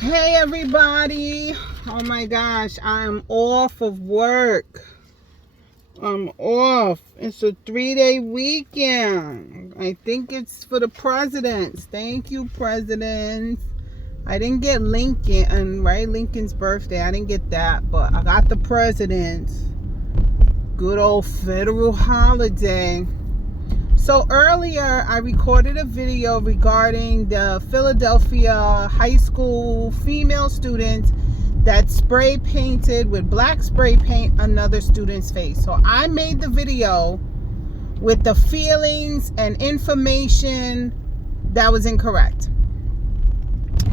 Hey everybody. Oh my gosh, I'm off of work. I'm off. It's a 3-day weekend. I think it's for the presidents. Thank you, presidents. I didn't get Lincoln, right? Lincoln's birthday. I didn't get that, but I got the presidents. Good old federal holiday. So earlier I recorded a video regarding the Philadelphia high school female students that spray painted with black spray paint another student's face. So I made the video with the feelings and information that was incorrect.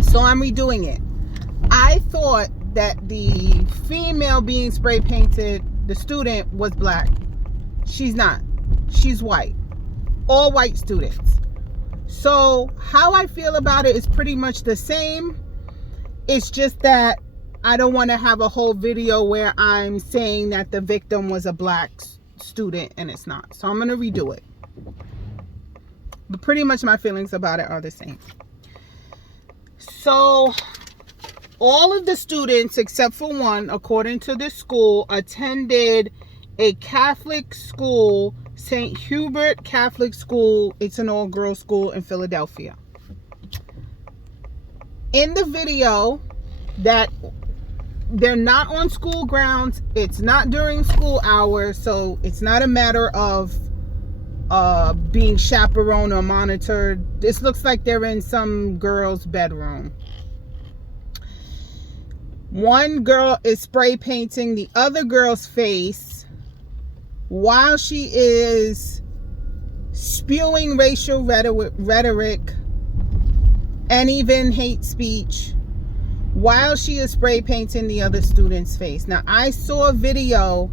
So I'm redoing it. I thought that the female being spray painted, the student, was black. She's not. She's white. All white students. So how I feel about it is pretty much the same. It's just that I don't want to have a whole video where I'm saying that the victim was a black student and it's not. So I'm going to redo it. But pretty much my feelings about it are the same. So all of the students except for one, according to the school, attended a Catholic school, St. Hubert Catholic School. It's an all-girls school in Philadelphia. In the video, that they're not on school grounds, it's not during school hours, so it's not a matter of being chaperoned or monitored. This looks like they're in some girl's bedroom. One girl is spray painting the other girl's face while she is spewing racial rhetoric and even hate speech while she is spray painting the other student's face. Now, I saw a video.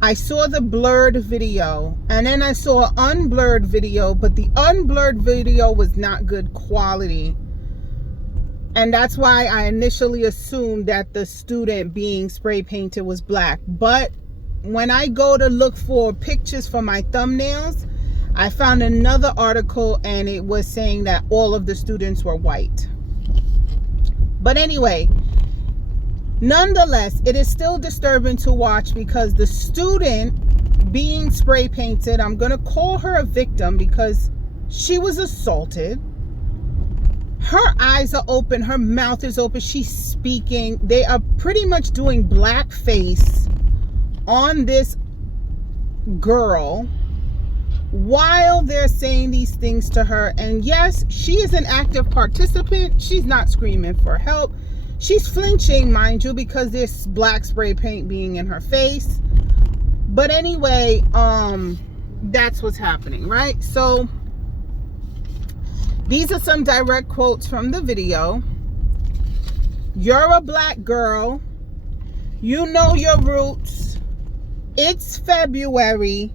I saw the blurred video, and then I saw an unblurred video, but the unblurred video was not good quality. And that's why I initially assumed that the student being spray painted was black. But when I go to look for pictures for my thumbnails, I found another article and it was saying that all of the students were white. But anyway, nonetheless, it is still disturbing to watch because the student being spray painted, I'm going to call her a victim because she was assaulted. Her eyes are open, her mouth is open, she's speaking. They are pretty much doing blackface on this girl while they're saying these things to her. And yes, she is an active participant. She's not screaming for help. She's flinching, mind you, because there's black spray paint being in her face. But anyway, that's what's happening, right? So these are some direct quotes from the video. You're a black girl. You know your roots. It's February.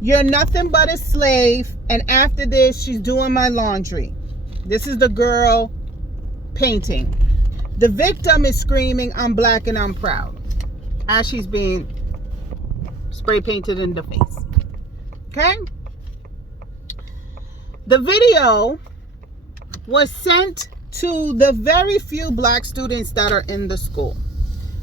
You're nothing but a slave. And after this, she's doing my laundry. This is the girl painting. The victim is screaming, "I'm black and I'm proud," as she's being spray painted in the face. Okay? The video was sent to the very few black students that are in the school.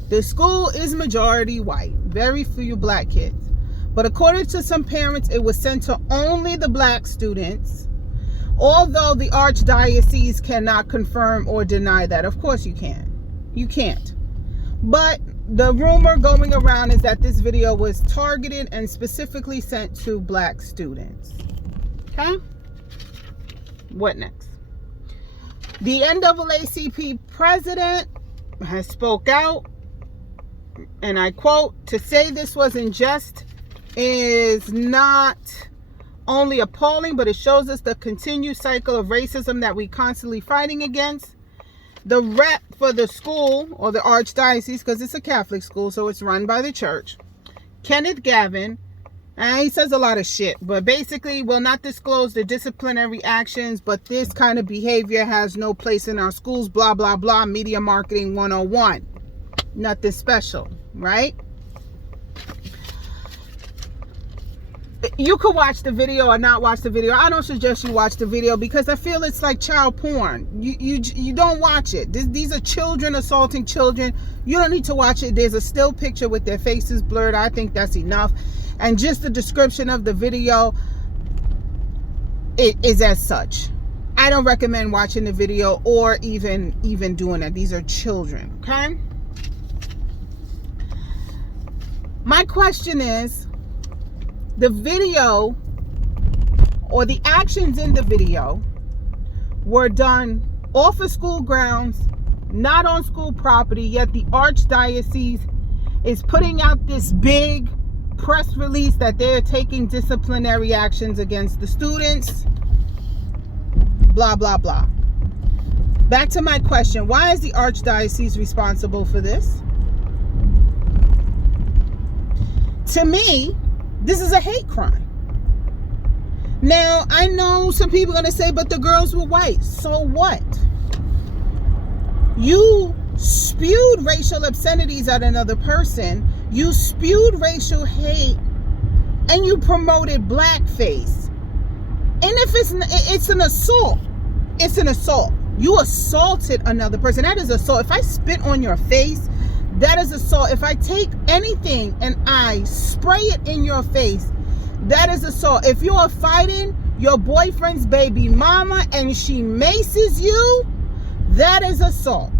The school is majority white, very few black kids. But according to some parents, it was sent to only the black students, although the archdiocese cannot confirm or deny that. Of course you can. You can't. But the rumor going around is that this video was targeted and specifically sent to black students. Okay? What next? The NAACP president has spoke out, and I quote, "To say this wasn't just is not only appalling, but it shows us the continued cycle of racism that we constantly fighting against." The rep for the school, or the archdiocese, because it's a Catholic school, so it's run by the church, Kenneth Gavin, and he says a lot of shit, but basically will not disclose the disciplinary actions, but this kind of behavior has no place in our schools, blah, blah, blah, media marketing 101. Nothing special, right? You could watch the video or not watch the video. I don't suggest you watch the video because I feel it's like child porn. You don't watch it. These are children assaulting children. You don't need to watch it. There's a still picture with their faces blurred. I think that's enough. And just the description of the video, it is as such. I don't recommend watching the video or even doing that. These are children, okay? My question is, the video or the actions in the video were done off of school grounds, not on school property, yet the Archdiocese is putting out this big press release that they're taking disciplinary actions against the students, blah, blah, blah. Back to my question, why is the Archdiocese responsible for this? To me, this is a hate crime. Now, I know some people are going to say, but the girls were white. So what? You spewed racial obscenities at another person. You spewed racial hate. And you promoted blackface. And if it's an assault, it's an assault. You assaulted another person. That is assault. If I spit on your face, that is assault. If I take anything and I spray it in your face, that is assault. If you are fighting your boyfriend's baby mama and she maces you, that is assault.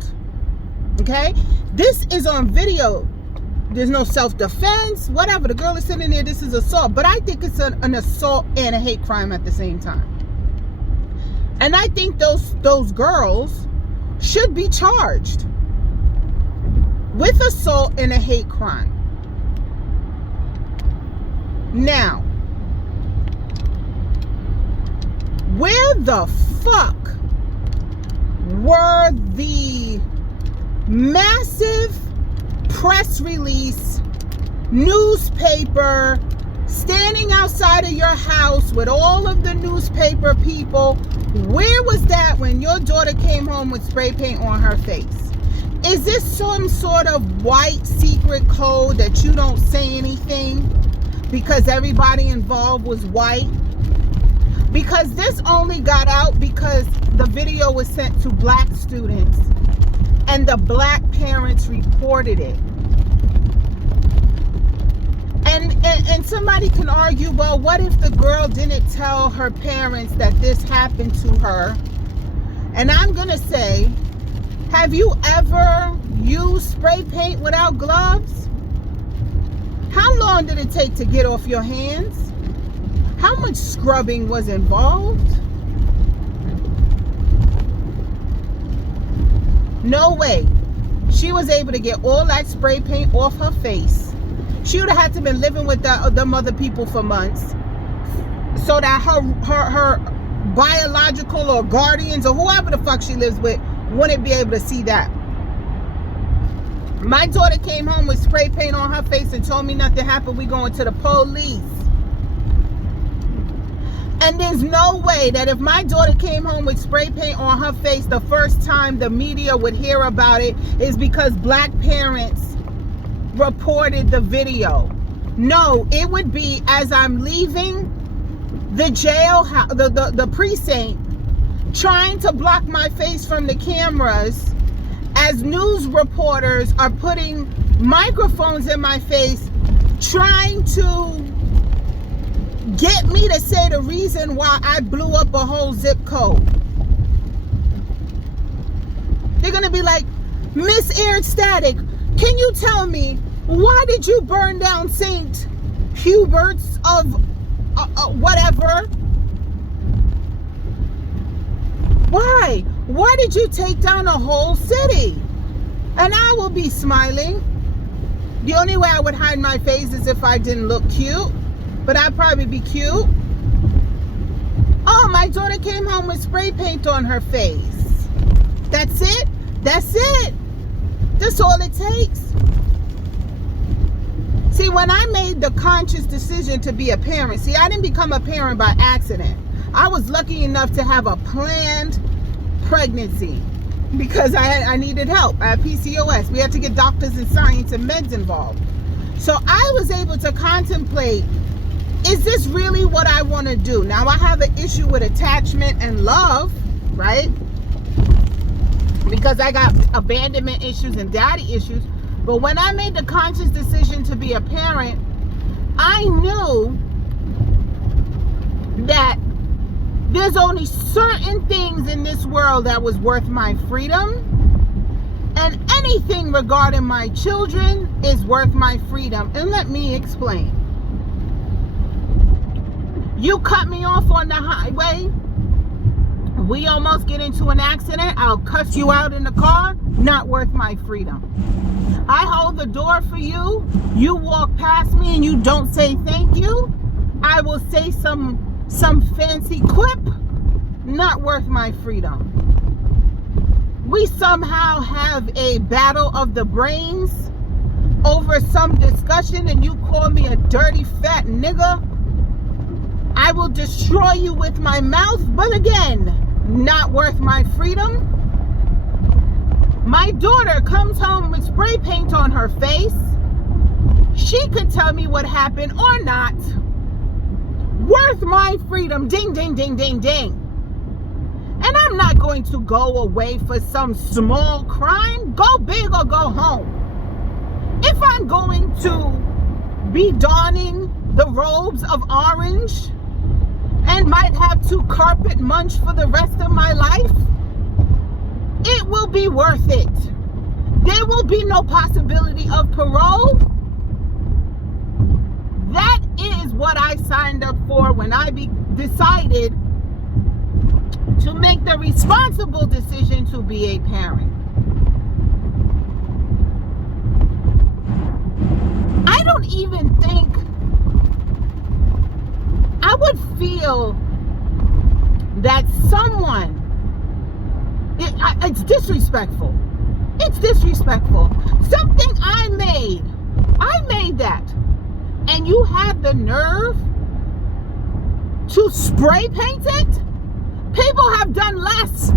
Okay? This is on video. There's no self-defense, whatever. The girl is sitting there, this is assault. But I think it's an assault and a hate crime at the same time. And I think those girls should be charged with assault and a hate crime. Now, where the fuck were the massive press release, newspaper, standing outside of your house with all of the newspaper people? Where was that when your daughter came home with spray paint on her face? Is this some sort of white secret code that you don't say anything because everybody involved was white? Because this only got out because the video was sent to black students and the black parents reported it. And somebody can argue, well, what if the girl didn't tell her parents that this happened to her? And I'm going to say, have you ever used spray paint without gloves? How long did it take to get off your hands? How much scrubbing was involved? No way. She was able to get all that spray paint off her face. She would have had to have been living with them other people for months so that her biological or guardians or whoever the fuck she lives with wouldn't be able to see that. My daughter came home with spray paint on her face and told me nothing happened. We going to the police. And there's no way that if my daughter came home with spray paint on her face, the first time the media would hear about it is because black parents reported the video. No, it would be as I'm leaving the jail, the precinct, trying to block my face from the cameras as news reporters are putting microphones in my face, trying to get me to say the reason why I blew up a whole zip code. They're going to be like, Miss Air Static, can you tell me, why did you burn down St. Hubert's of whatever? Why? Why did you take down a whole city? And I will be smiling. The only way I would hide my face is if I didn't look cute. But I'd probably be cute. Oh, my daughter came home with spray paint on her face. That's it? That's it. That's all it takes. See, when I made the conscious decision to be a parent, see, I didn't become a parent by accident. I was lucky enough to have a planned pregnancy because I needed help. I had PCOS. We had to get doctors and science and meds involved. So I was able to contemplate is this really what I want to do? Now, I have an issue with attachment and love, right? Because I got abandonment issues and daddy issues. But when I made the conscious decision to be a parent, I knew that there's only certain things in this world that was worth my freedom, and anything regarding my children is worth my freedom. And let me explain. You cut me off on the highway, we almost get into an accident, I'll cuss you out in the car, not worth my freedom. I hold the door for you, you walk past me and you don't say thank you, I will say some fancy quip, not worth my freedom. We somehow have a battle of the brains over some discussion and you call me a dirty fat nigga. I will destroy you with my mouth, but again, not worth my freedom. My daughter comes home with spray paint on her face. She could tell me what happened or not. Worth my freedom. Ding, ding, ding, ding, ding. And I'm not going to go away for some small crime. Go big or go home. If I'm going to be donning the robes of orange and might have to carpet munch for the rest of my life, it will be worth it. There will be no possibility of parole. That is what I signed up for when I decided to make the responsible decision to be a parent. I don't even think I would feel that someone, it's disrespectful. It's disrespectful. Something I made that. And you have the nerve to spray paint it? People have done less.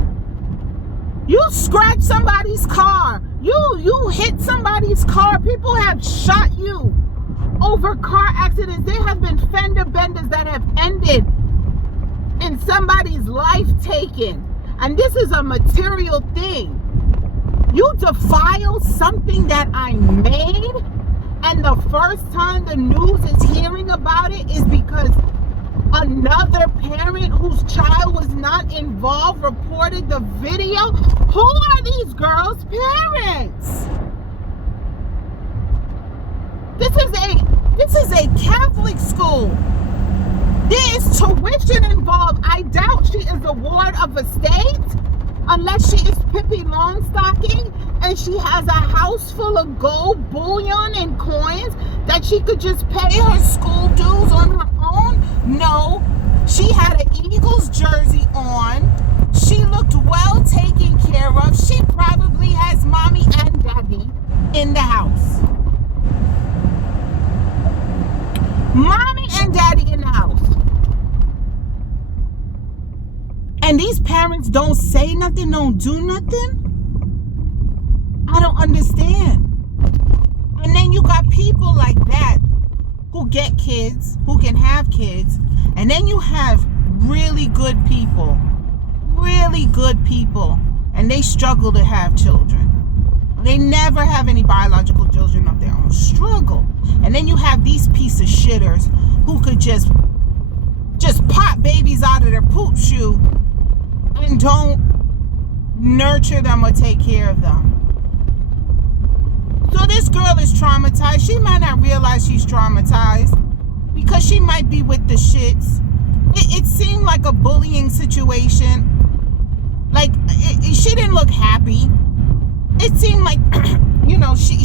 You scratch somebody's car. You hit somebody's car. People have shot you over car accidents. There have been fender benders that have ended in somebody's life taken. And this is a material thing. You defile something that I made, and the first time the news is hearing about it is because another parent whose child was not involved reported the video. Who are these girls' parents? This is a Catholic school. There is tuition involved. I doubt she is a ward of a state unless she is Pippi Longstocking and she has a house full of gold bullion and coins that she could just pay her school dues on her own. No, she had an Eagles jersey on. She looked well taken care of. She probably has mommy and daddy in the house. Mommy and daddy in the house. And these parents don't say nothing, don't do nothing? I don't understand. And then you got people like that who get kids, who can have kids. And then you have really good people, and they struggle to have children. They never have any biological children of their own. Struggle. And then you have these piece of shitters who could just pop babies out of their poop chute and don't nurture them or take care of them. So this girl is traumatized. She might not realize she's traumatized because she might be with the shits. It seemed like a bullying situation. Like, she didn't look happy. It seemed like,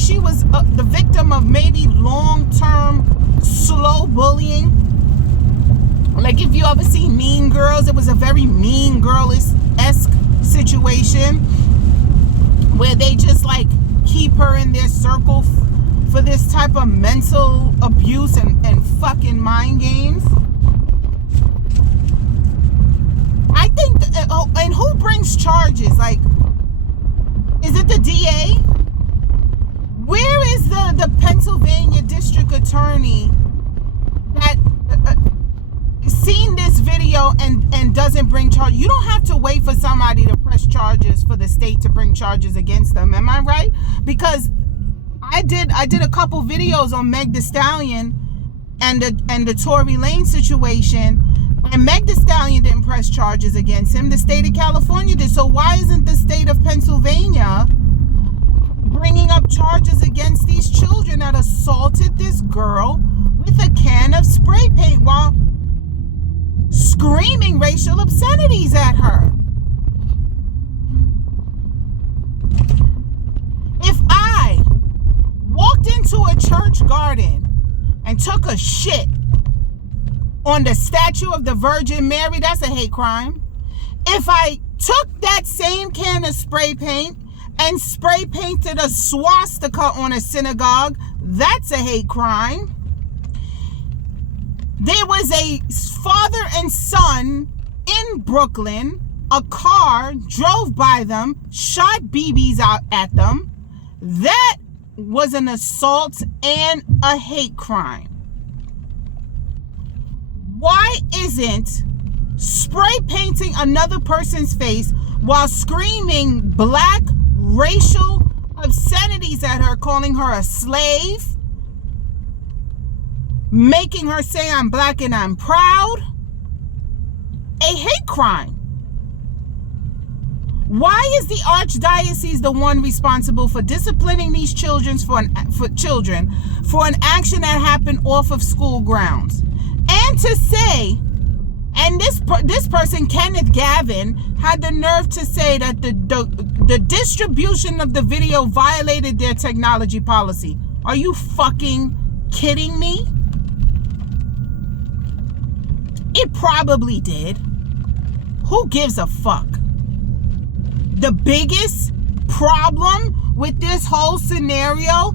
she was the victim of maybe long-term slow bullying. Like, if you ever see Mean Girls, it was a very Mean Girl-esque situation where they just, like, keep her in their circle for this type of mental abuse and fucking mind games. I think, and who brings charges? Like, is it the DA? Where is the Pennsylvania district attorney that seen this video and doesn't bring charge. You don't have to wait for somebody to press charges for the state to bring charges against them. Am I right? Because I did a couple videos on Meg Thee Stallion and the Tory Lanez situation, and Meg Thee Stallion didn't press charges against him. The state of California did. So why isn't the state of Pennsylvania bringing up charges against these children that assaulted this girl with a can of spray paint while screaming racial obscenities at her? If I walked into a church garden and took a shit on the statue of the Virgin Mary, that's a hate crime. If I took that same can of spray paint and spray painted a swastika on a synagogue, that's a hate crime. There was a father and son in Brooklyn. A car drove by them, shot BBs out at them. That was an assault and a hate crime. Why isn't spray painting another person's face while screaming black racial obscenities at her, calling her a slave, making her say I'm black and I'm proud, a hate crime? Why is the Archdiocese the one responsible for disciplining these children for an action that happened off of school grounds? And to say, and this person, Kenneth Gavin, had the nerve to say that the distribution of the video violated their technology policy. Are you fucking kidding me? It probably did. Who gives a fuck? The biggest problem with this whole scenario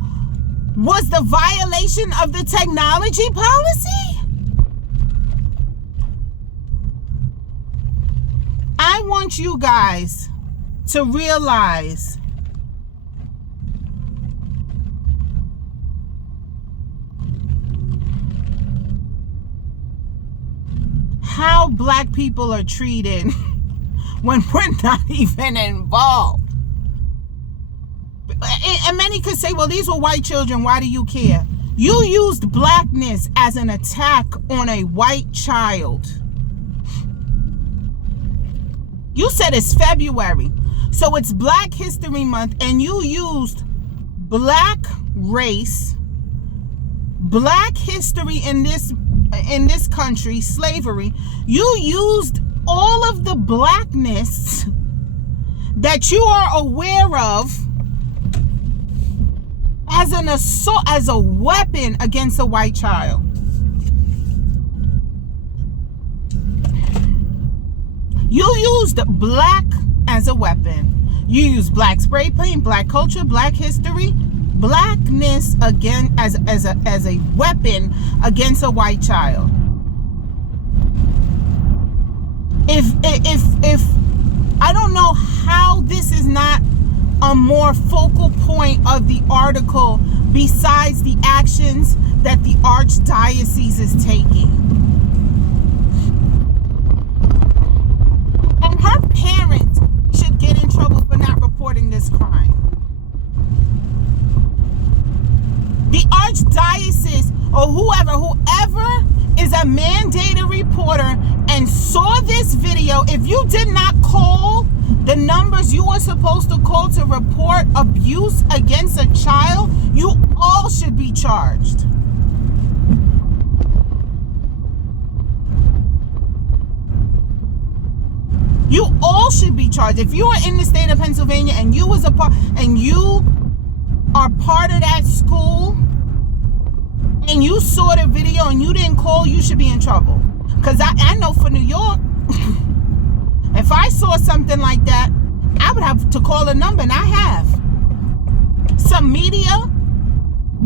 was the violation of the technology policy? I want you guys to realize how black people are treated when we're not even involved. And many could say, well, these were white children, why do you care? You used blackness as an attack on a white child. You said it's February, so it's Black History Month, and you used black race, black history in this country, slavery. You used all of the blackness that you are aware of as an assault, as a weapon against a white child. You used black as a weapon. You used black spray paint, black culture, black history, blackness again as a weapon against a white child. If I don't know how this is not a more focal point of the article besides the actions that the Archdiocese is taking. And her parent should get in trouble for not reporting this crime. The Archdiocese or whoever is a mandated reporter and saw this video, if you did not call the numbers you were supposed to call to report abuse against a child, you all should be charged. You all should be charged. If you are in the state of Pennsylvania and you was a part, and you are part of that school, and you saw the video and you didn't call, you should be in trouble. Because I know for New York, if I saw something like that, I would have to call a number, and I have. Some media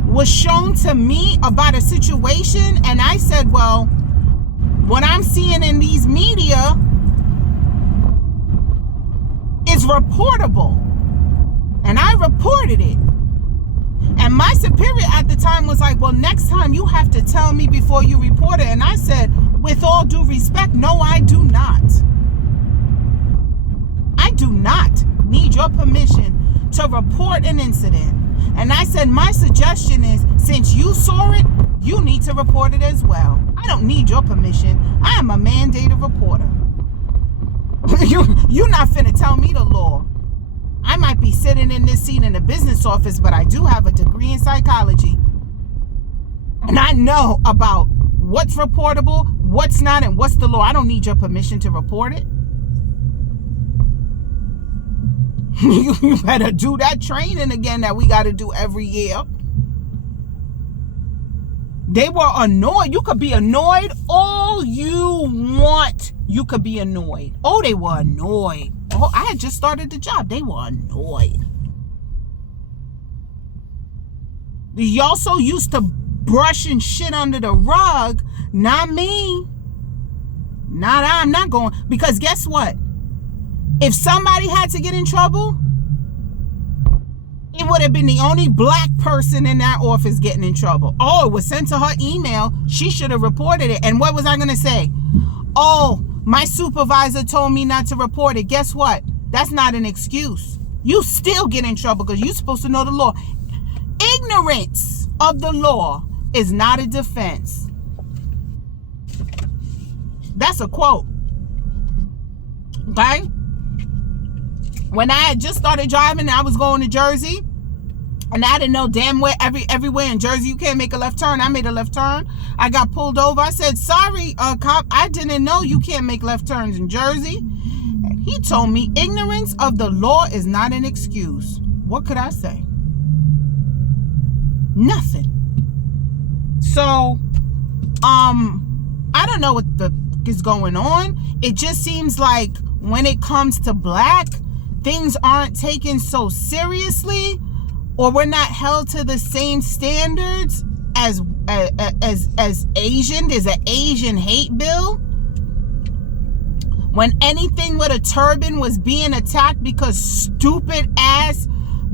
was shown to me about a situation, and I said, well, what I'm seeing in these media is reportable. And I reported it. And my superior at the time was like, well, next time you have to tell me before you report it. And I said, with all due respect, no, I do not. I do not need your permission to report an incident. And I said, my suggestion is, since you saw it, you need to report it as well. I don't need your permission. I am a mandated reporter. You're not finna tell me the law. I might be sitting in this seat in the business office, but I do have a degree in psychology. And I know about what's reportable, what's not, and what's the law. I don't need your permission to report it. You better do that training again that we got to do every year. They were annoyed. You could be annoyed all you want. You could be annoyed. Oh, they were annoyed. Oh, I had just started the job. They were annoyed. Y'all so used to brushing shit under the rug. Not me. I'm not going. Because guess what? If somebody had to get in trouble, it would have been the only black person in that office getting in trouble. Oh, it was sent to her email. She should have reported it. And what was I going to say? Oh, my supervisor told me not to report it. Guess what? That's not an excuse. You still get in trouble because you're supposed to know the law. Ignorance of the law is not a defense. That's a quote. Okay? When I had just started driving, I was going to Jersey, and I didn't know damn well everywhere in Jersey you can't make a left turn. I made a left turn. I got pulled over. I said, sorry, cop, I didn't know you can't make left turns in Jersey. And he told me ignorance of the law is not an excuse. What could I say? Nothing. So, I don't know what the is going on. It just seems like when it comes to black, things aren't taken so seriously, or we're not held to the same standards as Asian. There's an Asian hate bill. When anything with a turban was being attacked because stupid ass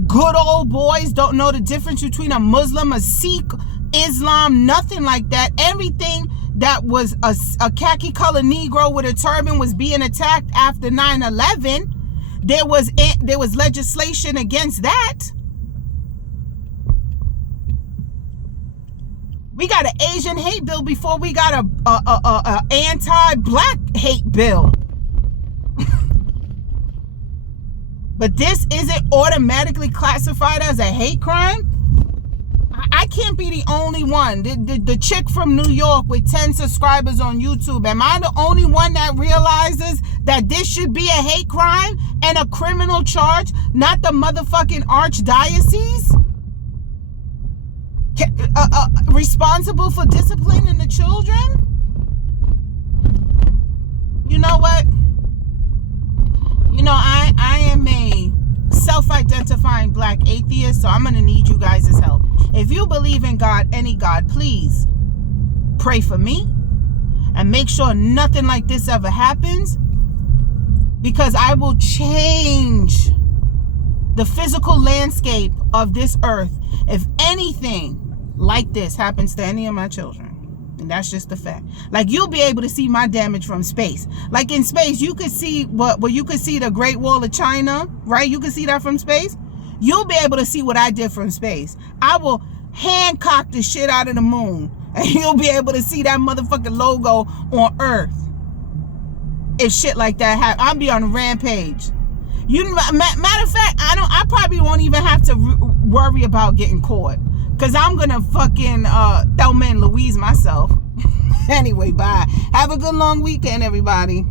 good old boys don't know the difference between a Muslim, a Sikh, Islam, nothing like that. Everything that was a khaki colored Negro with a turban was being attacked after 9/11. There was legislation against that. We got an Asian hate bill before we got a anti-black hate bill. But this isn't automatically classified as a hate crime. I can't be the only one. The chick from New York with 10 subscribers on YouTube, am I the only one that realizes that this should be a hate crime and a criminal charge, not the motherfucking archdiocese? Responsible for disciplining the children? You know what? You know, I am a self-identifying black atheist, so I'm going to need you guys' help. If you believe in God, any God, please pray for me and make sure nothing like this ever happens, because I will change the physical landscape of this earth if anything like this happens to any of my children. And that's just the fact. Like, you'll be able to see my damage from space. Like, in space, you could see you could see the Great Wall of China, right? You can see that from space. You'll be able to see what I did from space. I will Hancock the shit out of the moon, and you'll be able to see that motherfucking logo on Earth. If shit like that happens, I'll be on a rampage. Matter of fact, I probably won't even have to worry about getting caught, because I'm gonna fucking Thelma and Louise myself. Anyway, bye. Have a good long weekend, everybody.